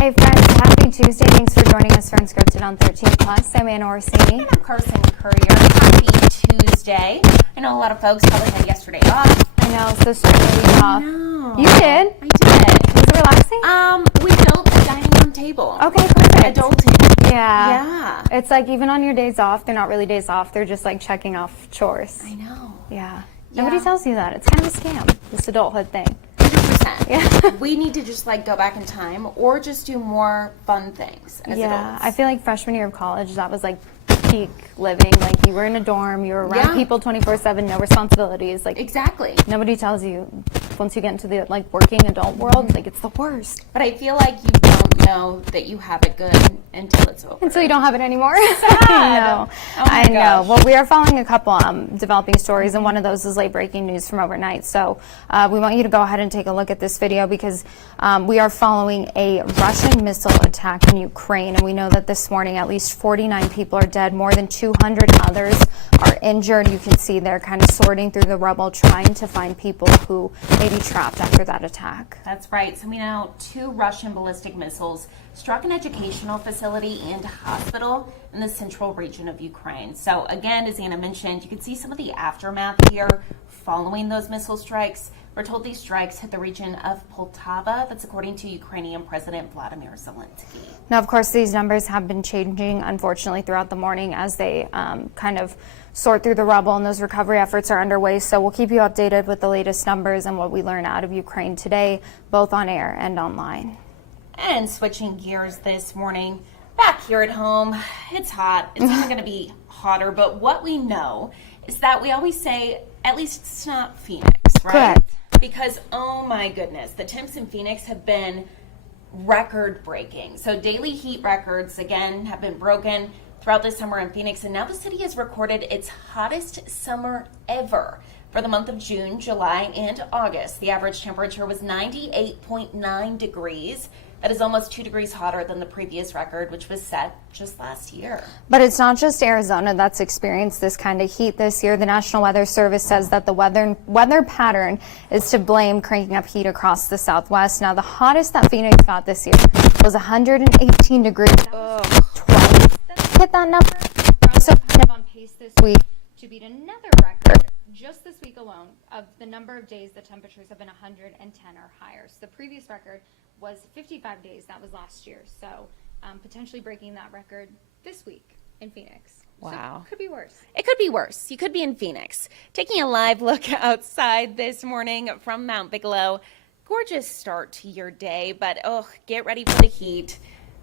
Hey friends, happy Tuesday. Thanks for joining us for Unscripted on 13 Plus. I'm Anna Orsini. And I'm Carson Courier. Happy Tuesday. I know a lot of folks probably had yesterday off. I know, so starting the week off. No. You did? I did. Was it relaxing? We built a dining room table. Okay, perfect. Adulting. Yeah. It's like even on your days off, they're not really days off. They're just like checking off chores. I know. Yeah. Nobody tells you that. It's kind of a scam, this adulthood thing. 100%. Yeah. We need to just like go back in time or just do more fun things as adults. I feel like freshman year of college, that was like peak living. Like you were in a dorm, you were around people 24/7, no responsibilities. Like Exactly. nobody tells you once you get into the like working adult world, like it's the worst. But I feel like you don't know that you have it good until it's over. Until you don't have it anymore. Sad. No, Oh my I know. gosh. Well, we are following a couple developing stories, and one of those is late breaking news from overnight. So we want you to go ahead and take a look at this video because we are following a Russian missile attack in Ukraine, and we know that this morning at least 49 people are dead, more than 200 others are injured. You can see they're kind of sorting through the rubble, trying to find people who may be trapped after that attack. That's right. So we know 2 Russian ballistic missiles struck an educational facility and hospital in the central region of Ukraine. So again, as Anna mentioned, you can see some of the aftermath here following those missile strikes. We're told these strikes hit the region of Poltava. That's according to Ukrainian President Vladimir Zelensky. Now, of course, these numbers have been changing, unfortunately, throughout the morning as they kind of sort through the rubble, and those recovery efforts are underway. So we'll keep you updated with the latest numbers and what we learn out of Ukraine today, both on air and online. And switching gears this morning, back here at home, it's hot. It's even going to be hotter, but what we know is that we always say, at least it's not Phoenix, right? Correct. Because, oh my goodness, the temps in Phoenix have been record-breaking. So daily heat records, again, have been broken throughout the summer in Phoenix, and now the city has recorded its hottest summer ever. For the month of June, July, and August, the average temperature was 98.9 degrees. That is almost 2 degrees hotter than the previous record, which was set just last year. But it's not just Arizona that's experienced this kind of heat this year. The National Weather Service says that the weather pattern is to blame cranking up heat across the Southwest. Now, the hottest that Phoenix got this year was 118 degrees. Twice hit that number. We're also kind of on pace this week to beat another record just this week alone of the number of days the temperatures have been 110 or higher. So the previous record was 55 days. That was last year. So potentially breaking that record this week in Phoenix. Wow. So it could be worse. It could be worse. You could be in Phoenix. Taking a live look outside this morning from Mount Bigelow. Gorgeous start to your day, but get ready for the heat.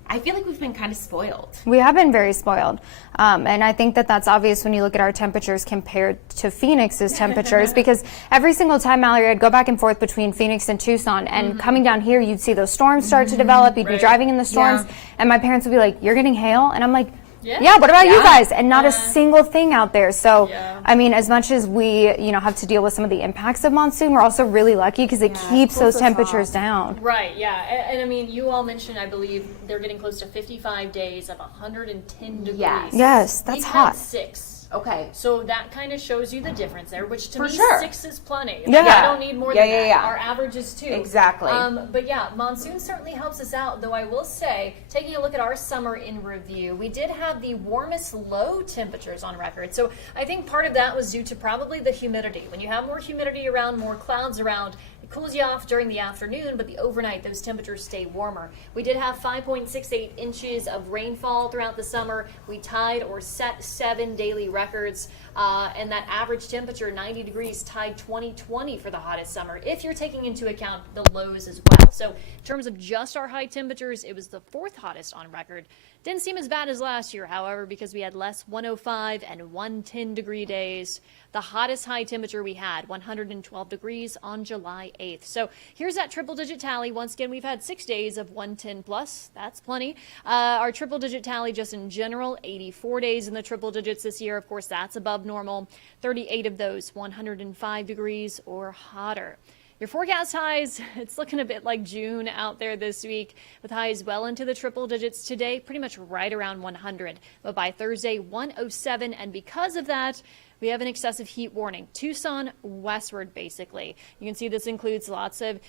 I feel like we've been kind of spoiled. We have been very spoiled. And I think that that's obvious when you look at our temperatures compared to Phoenix's temperatures, because every single time, Mallory, I'd go back and forth between Phoenix and Tucson, and coming down here, you'd see those storms start to develop. You'd be driving in the storms, and my parents would be like, "You're getting hail?" And I'm like, yeah, what about you guys? And not a single thing out there. So, I mean, as much as we, have to deal with some of the impacts of monsoon, we're also really lucky because it keeps those temperatures down. Right, yeah. And I mean, you all mentioned, I believe, they're getting close to 55 days of 110 degrees. Yes, that's We've hot. had 6. Okay. So that kind of shows you the difference there, which to For me, sure. 6 is plenty. Yeah. I don't need more than that. Yeah. Our average is 2. Exactly. But yeah, monsoon certainly helps us out, though I will say, taking a look at our summer in review, we did have the warmest low temperatures on record. So I think part of that was due to probably the humidity. When you have more humidity around, more clouds around, it cools you off during the afternoon, but the overnight, those temperatures stay warmer. We did have 5.68 inches of rainfall throughout the summer. We tied or set 7 daily records, and that average temperature, 90 degrees, tied 2020 for the hottest summer, if you're taking into account the lows as well. So in terms of just our high temperatures, it was the 4th hottest on record. Didn't seem as bad as last year, however, because we had less 105 and 110 degree days. The hottest high temperature we had, 112 degrees on July 8th. So here's that triple digit tally. Once again, we've had 6 days of 110 plus. That's plenty. Our triple digit tally just in general, 84 days in the triple digits this year. Of course, that's above normal. 38 of those, 105 degrees or hotter. Your forecast highs, it's looking a bit like June out there this week, with highs well into the triple digits today, pretty much right around 100. But by Thursday, 107. And because of that, we have an excessive heat warning. Tucson westward, basically. You can see this includes lots of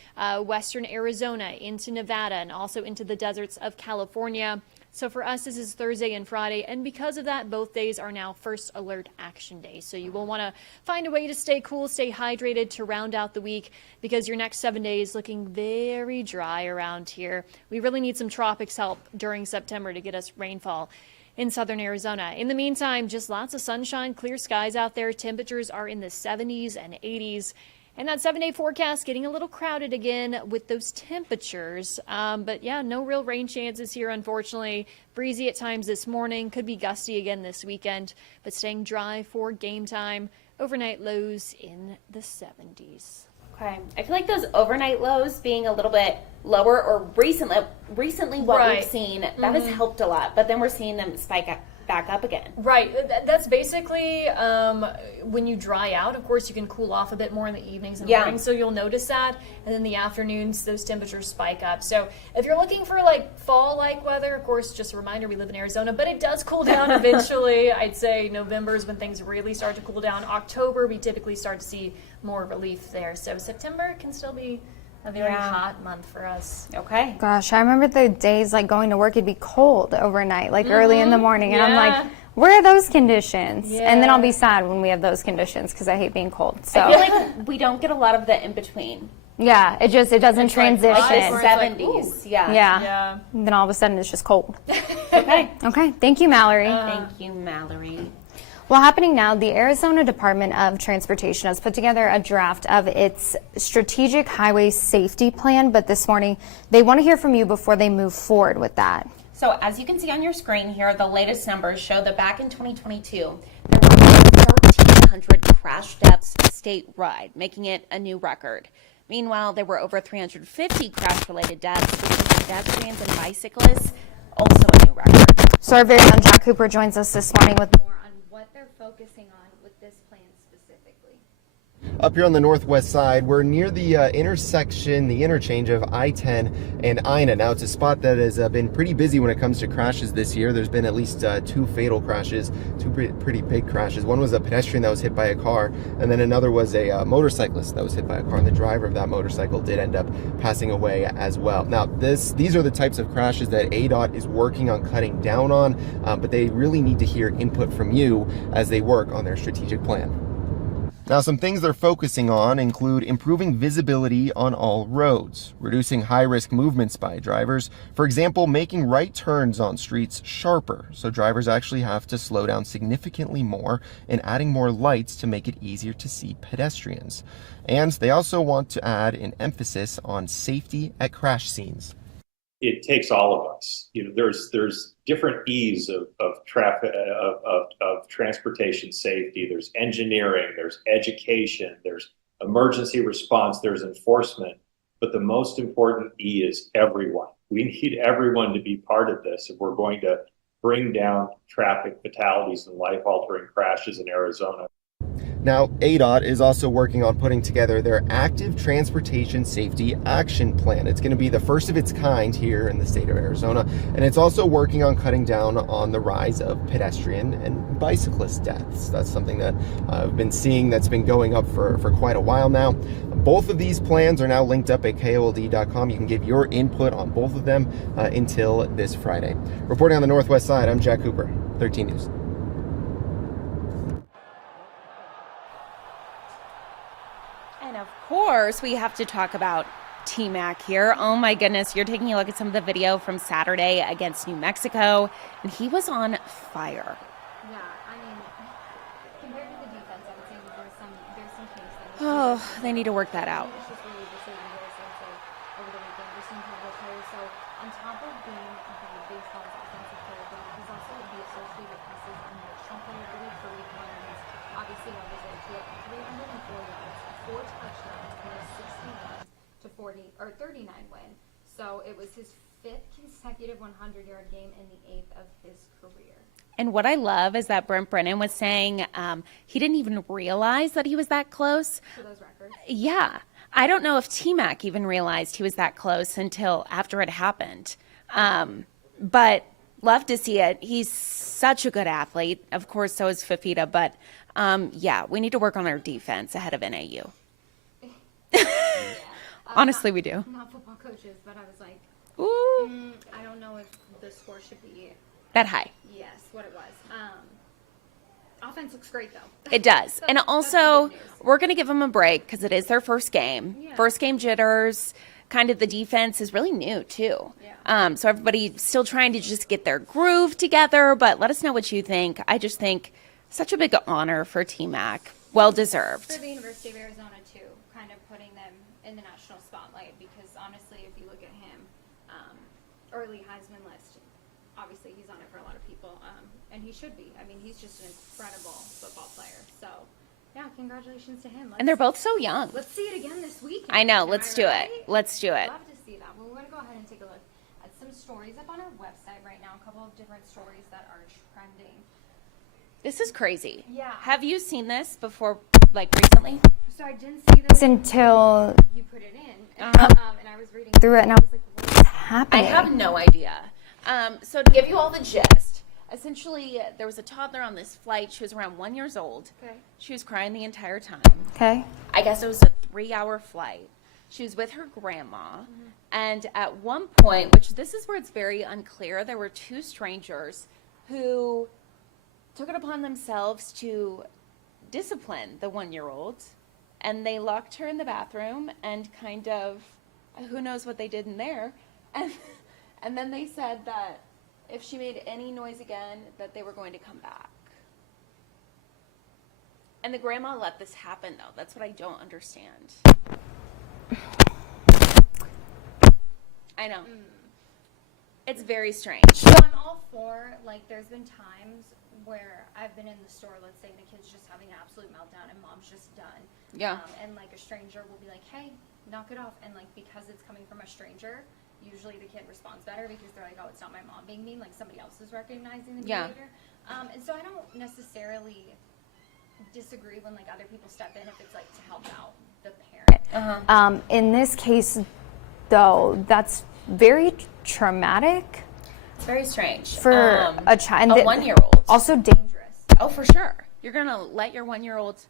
western Arizona into Nevada and also into the deserts of California. So for us, this is Thursday and Friday, and because of that, both days are now first alert action days. So you will want to find a way to stay cool, stay hydrated to round out the week, because your next 7 days looking very dry around here. We really need some tropics help during September to get us rainfall in southern Arizona. In the meantime, just lots of sunshine, clear skies out there. Temperatures are in the 70s and 80s. And that 7-day forecast getting a little crowded again with those temperatures. But yeah, no real rain chances here, unfortunately. Breezy at times this morning, could be gusty again this weekend, but staying dry for game time. Overnight lows in the 70s. Okay. I feel like those overnight lows being a little bit lower, or recently what Right. we've seen, that has helped a lot. But then we're seeing them spike back up again. Right. That's basically when you dry out. Of course, you can cool off a bit more in the evenings and Yeah. mornings, so you'll notice that. And then the afternoons, those temperatures spike up. So if you're looking for like fall-like weather, of course, just a reminder, we live in Arizona, but it does cool down eventually. I'd say November is when things really start to cool down. October, we typically start to see more relief there. So September can still be a very Yeah. hot month for us. Okay. Gosh, I remember the days like going to work, it'd be cold overnight, like early in the morning. And I'm Yeah. like, where are those conditions? And then I'll Yeah. be sad when we have those conditions because I hate being cold. So I feel like we don't get a lot of the in between. yeah, it doesn't It's like transition. hot Like or the it's like, 70s. Yeah. yeah. Yeah. And then all of a sudden it's just cold. Okay. Okay. Thank you, Mallory. Thank you, Mallory. Well, happening now, the Arizona Department of Transportation has put together a draft of its strategic highway safety plan, but this morning they want to hear from you before they move forward with that. So as you can see on your screen here, the latest numbers show that back in 2022, there were over 1,300 crash deaths statewide, making it a new record. Meanwhile, there were over 350 crash-related deaths between pedestrians and bicyclists, also a new record. So our very own Jack Cooper joins us this morning with more on what they're focusing on with this plan specifically. Up here on the northwest side, we're near the interchange of I-10 and Ina. Now, it's a spot that has been pretty busy when it comes to crashes this year. There's been at least two fatal crashes, two pretty big crashes. One was a pedestrian that was hit by a car, and then another was a motorcyclist that was hit by a car, and the driver of that motorcycle did end up passing away as well. Now, these are the types of crashes that ADOT is working on cutting down on, but they really need to hear input from you as they work on their strategic plan. Now, some things they're focusing on include improving visibility on all roads, reducing high-risk movements by drivers, for example, making right turns on streets sharper, so drivers actually have to slow down significantly more, and adding more lights to make it easier to see pedestrians. And they also want to add an emphasis on safety at crash scenes. It takes all of us. You know, there's different E's of traffic of transportation safety. There's engineering, there's education, there's emergency response, there's enforcement. But the most important E is everyone. We need everyone to be part of this if we're going to bring down traffic fatalities and life-altering crashes in Arizona. Now, ADOT is also working on putting together their Active Transportation Safety Action Plan. It's going to be the first of its kind here in the state of Arizona, and it's also working on cutting down on the rise of pedestrian and bicyclist deaths. That's something that I've been seeing that's been going up for quite a while now. Both of these plans are now linked up at KOLD.com. You can give your input on both of them until this Friday. Reporting on the northwest side, I'm Jack Cooper, 13 News. And of course, we have to talk about T-Mac here. Oh my goodness, you're taking a look at some of the video from Saturday against New Mexico, and he was on fire. Yeah, I mean, compared to the defense, I would say that there's some kinks that Oh, they need to work that out. it's just really the same as over the weekend. We're seeing Pablo Torres. So on top of being the baseball's offensive player, but he's also the associated passes and the strong player for the Curry Cardinals. Obviously, what was it? He had 304 yards, 4 touchdowns, and a 39 win. So it was his 5th consecutive 100-yard game and the 8th of his career. And what I love is that Brent Brennan was saying he didn't even realize that he was that close. For those records. Yeah. I don't know if T-Mac even realized he was that close until after it happened. But love to see it. He's such a good athlete. Of course, so is Fafita. But yeah, we need to work on our defense ahead of NAU. Honestly, we do. Not football coaches, but I was like, Ooh, I don't know if the score should be, that high. yes, what it was. Offense looks great, though. It does. And That's the also, good news. we're going to give them a break because it is their first game. Yeah. First game jitters. Kind of the defense is really new, too. Yeah. So everybody's still trying to just get their groove together. But let us know what you think. I just think such a big honor for T-Mac. Well deserved. For the University of Arizona, too, kind of putting them in the national spotlight because honestly, if you look at him, early Heisman list, obviously he's on it for a lot of people, and he should be. I mean, he's just an incredible football player. So, yeah, congratulations to him. And they're both so young. Let's see it again this weekend. I know. Am Let's I do right? it. Let's do it. Love to see that. Well, we're going to go ahead and take a look at some stories up on our website right now, a couple of different stories that are trending. This is crazy. Yeah. Have you seen this before, like recently? So I didn't see this until you put it in, and I was reading through it, and I was like, "What's I happening?" have no idea. So to give you all the gist, essentially there was a toddler on this flight. She was around 1 year old. Okay. She was crying the entire time. Okay. I guess it was a 3-hour flight. She was with her grandma. And at one point, which this is where it's very unclear, there were two strangers who took it upon themselves to discipline the 1-year-old. And they locked her in the bathroom and kind of, who knows what they did in there. And then they said that if she made any noise again, that they were going to come back. And the grandma let this happen, though. That's what I don't understand. I know. It's very strange. So I'm all for, like, there's been times where I've been in the store, let's say, and the kid's just having an absolute meltdown and mom's just done. Yeah. And, like, a stranger will be like, hey, knock it off. And, like, because it's coming from a stranger, usually the kid responds better because they're like, oh, it's not my mom being mean. Like, somebody else is recognizing the Yeah. behavior. And so I don't necessarily disagree when, like, other people step in if it's, like, to help out the parent. In this case, though, that's very traumatic It's very strange. for a child. A 1-year-old. Also dangerous. Oh, for sure. You're going to let your 1-year-old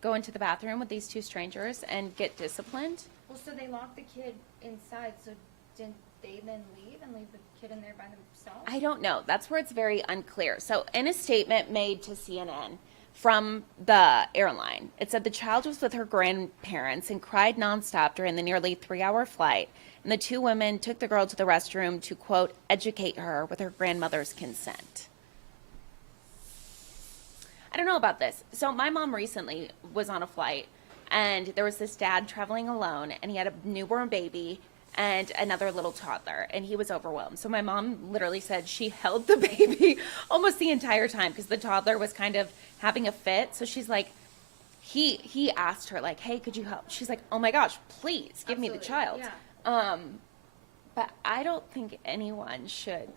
go into the bathroom with these two strangers and get disciplined? Well, so they locked the kid inside, so didn't they then leave and leave the kid in there by themselves? I don't know. That's where it's very unclear. So, in a statement made to CNN from the airline, it said the child was with her grandparents and cried nonstop during the nearly 3-hour flight. And the two women took the girl to the restroom to, quote, educate her with her grandmother's consent. I don't know about this. So my mom recently was on a flight, and there was this dad traveling alone, and he had a newborn baby and another little toddler, and he was overwhelmed. So my mom literally said she held the baby almost the entire time because the toddler was kind of having a fit. So she's like, he asked her, like, hey, could you help? She's like, oh my gosh, please give me the child. Yeah. But I don't think anyone should.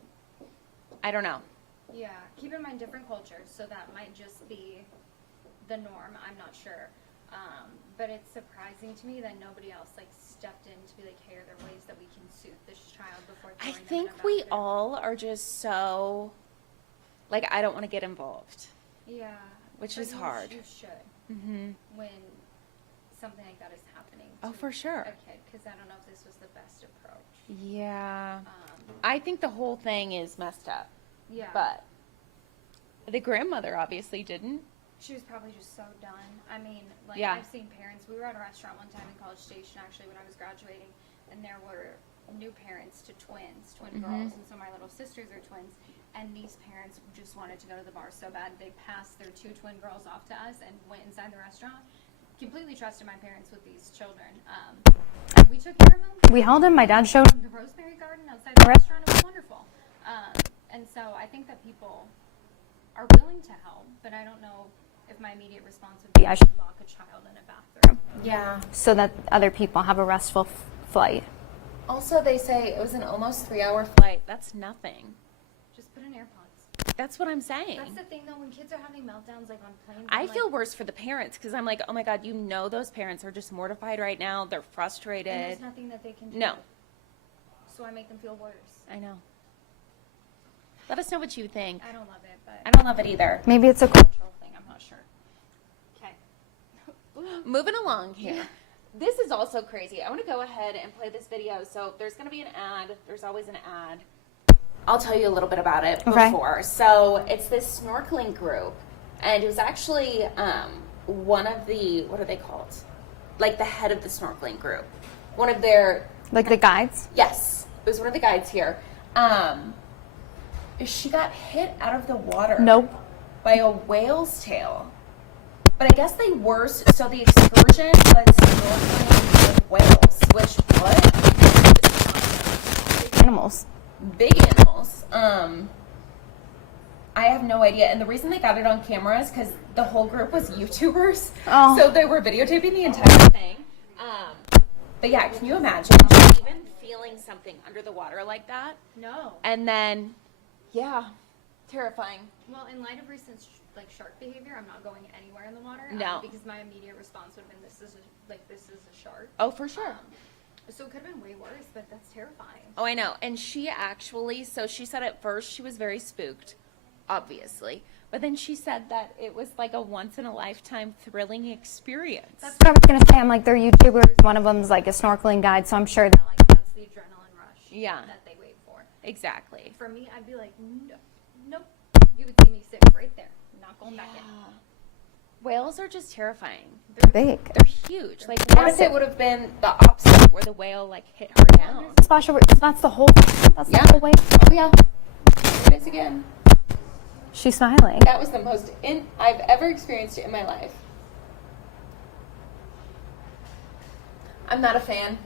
I don't know. Yeah, keep in mind different cultures, so that might just be the norm. I'm not sure. But it's surprising to me that nobody else, like, stepped in to be like, hey, are there ways that we can soothe this child before I throwing them in think a we bathroom? all are just so, like, I don't want to get involved. Yeah. Which but is hard. You should. Mm-hmm. When something like that is happening Oh, to for sure. a kid, because I don't know if this was the best approach. Yeah. I think the whole thing is messed up. Yeah. But the grandmother obviously didn't. She was probably just so done. I mean, like, Yeah. I've seen parents. We were at a restaurant one time in College Station, actually, when I was graduating, and there were new parents to twin girls, and so my little sisters are twins, and these parents just wanted to go to the bar so bad, they passed their 2 twin girls off to us and went inside the restaurant. Completely trusted my parents with these children. And we took care of them. We held them. My dad showed them the rosemary garden outside the restaurant. It was wonderful. And so I think that people are willing to help, but I don't know if my immediate response would be I should lock a child in a bathroom Yeah. so that other people have a restful flight. Also, they say it was an almost 3-hour flight. That's nothing. Just put in AirPods. That's what I'm saying. That's the thing, though, when kids are having meltdowns, like on planes. I feel worse for the parents because I'm like, oh my God, those parents are just mortified right now. They're frustrated. And there's nothing that they can do. No. So I make them feel worse. I know. Let us know what you think. I don't love it, but. I don't love it either. Maybe it's a cultural thing. I'm not sure. Okay. Moving along here. This is also crazy. I want to go ahead and play this video. So there's going to be an ad. There's always an ad. I'll tell you a little bit about it before. So it's this snorkeling group. And it was actually one of the, what are they called? Like the head of the snorkeling group. One of their... Like the guides? Yes. It was one of the guides here. She got hit out of the water. Nope. By a whale's tail. But I guess they were, so the excursion was snorkeling with whales, which what? Animals. Big animals. I have no idea. And the reason they got it on camera is because the whole group was YouTubers. Oh. So they were videotaping the entire thing. But yeah, can you imagine even feeling something under the water like that? No. And then, yeah, terrifying. Well, in light of recent shark behavior, I'm not going anywhere in the water. No. Because my immediate response would have been, this is a shark. Oh, for sure. So it could have been way worse, but that's terrifying. Oh, I know. And she actually, so she said at first she was very spooked, obviously. But then she said that it was like a once-in-a-lifetime thrilling experience. That's what I was going to say. I'm like, they're YouTubers. One of them's like a snorkeling guide, so I'm sure that that's the adrenaline rush Yeah. that they wait for. Exactly. For me, I'd be like, no, nope. You would see me sit right there, not going back in. Whales are just terrifying. They're big. They're huge. Like, what if it would have been the opposite, where the whale, like, hit her down? Splash over. That's the whole. That's the whole way. Oh, yeah. There it is again. She's smiling. That was the most I've ever experienced it in my life. I'm not a fan.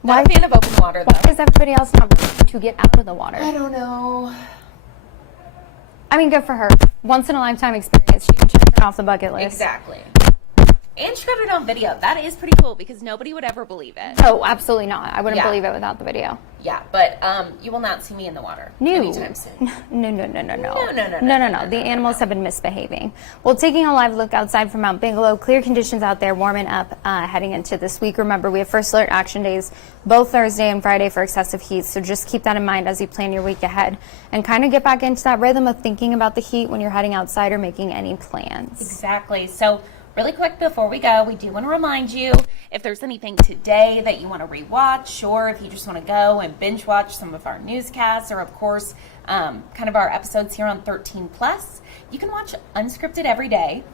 Why? Not a fan of open water, Why though. is everybody else not willing to get out of the water? I don't know. I mean, good for her. Once in a lifetime experience. She can check that off the bucket list. Exactly. And she got it on video. That is pretty cool because nobody would ever believe it. Oh, absolutely not. I wouldn't Yeah. believe it without the video. Yeah, but you will not see me in the water anytime soon. No. No. The animals have been misbehaving. Well, taking a live look outside from Mount Bigelow, clear conditions out there, warming up heading into this week. Remember, we have first alert action days both Thursday and Friday for excessive heat, so just keep that in mind as you plan your week ahead and kind of get back into that rhythm of thinking about the heat when you're heading outside or making any plans. Exactly. So really quick before we go, we do want to remind you if there's anything today that you want to rewatch, or if you just want to go and binge watch some of our newscasts, or of course, kind of our episodes here on 13 Plus, you can watch Unscripted every day,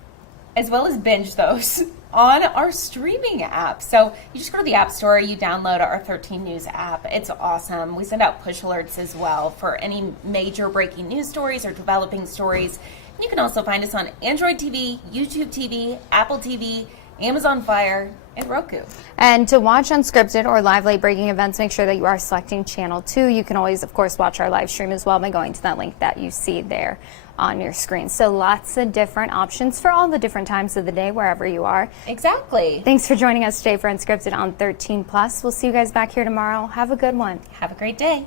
as well as binge those on our streaming app. So you just go to the App Store, you download our 13 News app. It's awesome. We send out push alerts as well for any major breaking news stories or developing stories. You can also find us on Android TV, YouTube TV, Apple TV, Amazon Fire, and Roku. And to watch unscripted or live late breaking events, make sure that you are selecting channel 2. You can always, of course, watch our live stream as well by going to that link that you see there on your screen. So lots of different options for all the different times of the day, wherever you are. Exactly. Thanks for joining us today for Unscripted on 13 Plus. We'll see you guys back here tomorrow. Have a good one. Have a great day.